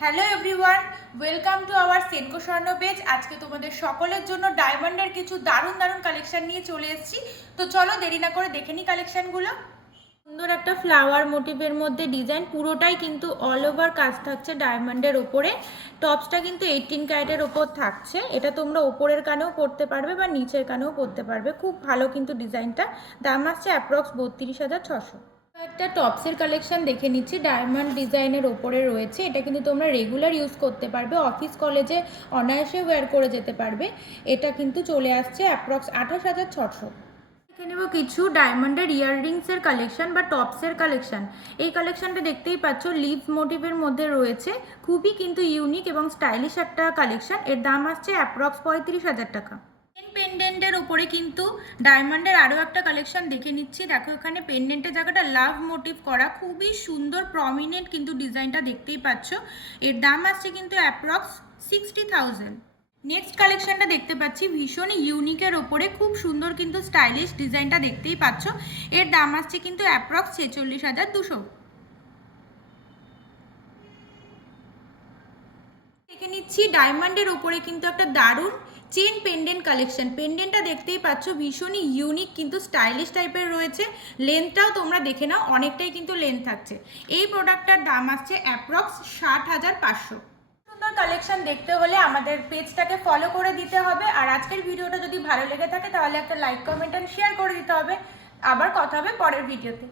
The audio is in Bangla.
Hello everyone, welcome to our Senco স্বর্ণ পেজ। আজকে তোমাদের সকলের জন্য ডায়মন্ডের কিছু দারুণ দারুণ কালেকশন নিয়ে চলে এসেছি। তো চলো দেরি না করে দেখে নিই কালেকশনগুলো। সুন্দর একটা ফ্লাওয়ার মোটিভের মধ্যে ডিজাইন, পুরোটাই কিন্তু অল ওভার কাজ থাকছে ডায়মন্ডের ওপরে। টপসটা কিন্তু 18 ক্যারেটের ওপর থাকছে। এটা তোমরা ওপরের কানেও পরতে পারবে বা নিচের কানেও পরতে পারবে। খুব ভালো কিন্তু ডিজাইনটা। দাম আসছে অ্যাপ্রক্স 32,600। একটা টপসের কালেকশন দেখে নিচ্ছি, ডায়মন্ড ডিজাইনের ওপরে রয়েছে। এটা কিন্তু তোমরা রেগুলার ইউজ করতে পারবে, অফিস কলেজে অনায়াসে ওয়্যার করে যেতে পারবে। এটা কিন্তু চলে আসছে অ্যাপ্রক্স 28,600। দেখে নেব কিছু ডায়মন্ডের ইয়াররিংসের কালেকশন বা টপসের কালেকশন। এই কালেকশনটা দেখতেই পাচ্ছ, লিভ মোটিভের মধ্যে রয়েছে। খুবই কিন্তু ইউনিক এবং স্টাইলিশ একটা কালেকশন। এর দাম আসছে অ্যাপ্রক্স 35,000 টাকা। পেন্ডেন্টের উপরে কিন্তু ডায়মন্ডের আরও একটা কালেকশন দেখে নিচ্ছি। দেখো এখানে পেন্ডেন্টের জায়গাটা লাভ মোটিভ করা, খুবই সুন্দর প্রমিনেন্ট কিন্তু ডিজাইনটা দেখতেই পাচ্ছ। এর দাম আসছে কিন্তু অ্যাপ্রক্স 60,000। নেক্সট কালেকশনটা দেখতে পাচ্ছি ভীষণ ইউনিকের ওপরে, খুব সুন্দর কিন্তু স্টাইলিশ ডিজাইনটা দেখতেই পাচ্ছ। এর দাম আসছে কিন্তু অ্যাপ্রক্স 46,200। দেখে নিচ্ছি ডায়মন্ডের ওপরে কিন্তু একটা দারুণ চেন পেন্ডেন্ট কালেকশন। পেন্ডেন্টটা দেখতেই পাচ্ছ ভীষণই ইউনিক কিন্তু স্টাইলিশ টাইপের রয়েছে। লেন্থটাও তোমরা দেখে নাও, অনেকটাই কিন্তু লেন্থ থাকছে। এই প্রোডাক্টটার দাম আসছে অ্যাপ্রক্স 60,500। সুন্দর কালেকশন দেখতে হলে আমাদের পেজটাকে ফলো করে দিতে হবে। আর আজকের ভিডিওটা যদি ভালো লেগে থাকে তাহলে একটা লাইক, কমেন্ট অ্যান্ড শেয়ার করে দিতে হবে। আবার কথা হবে পরের ভিডিওতে।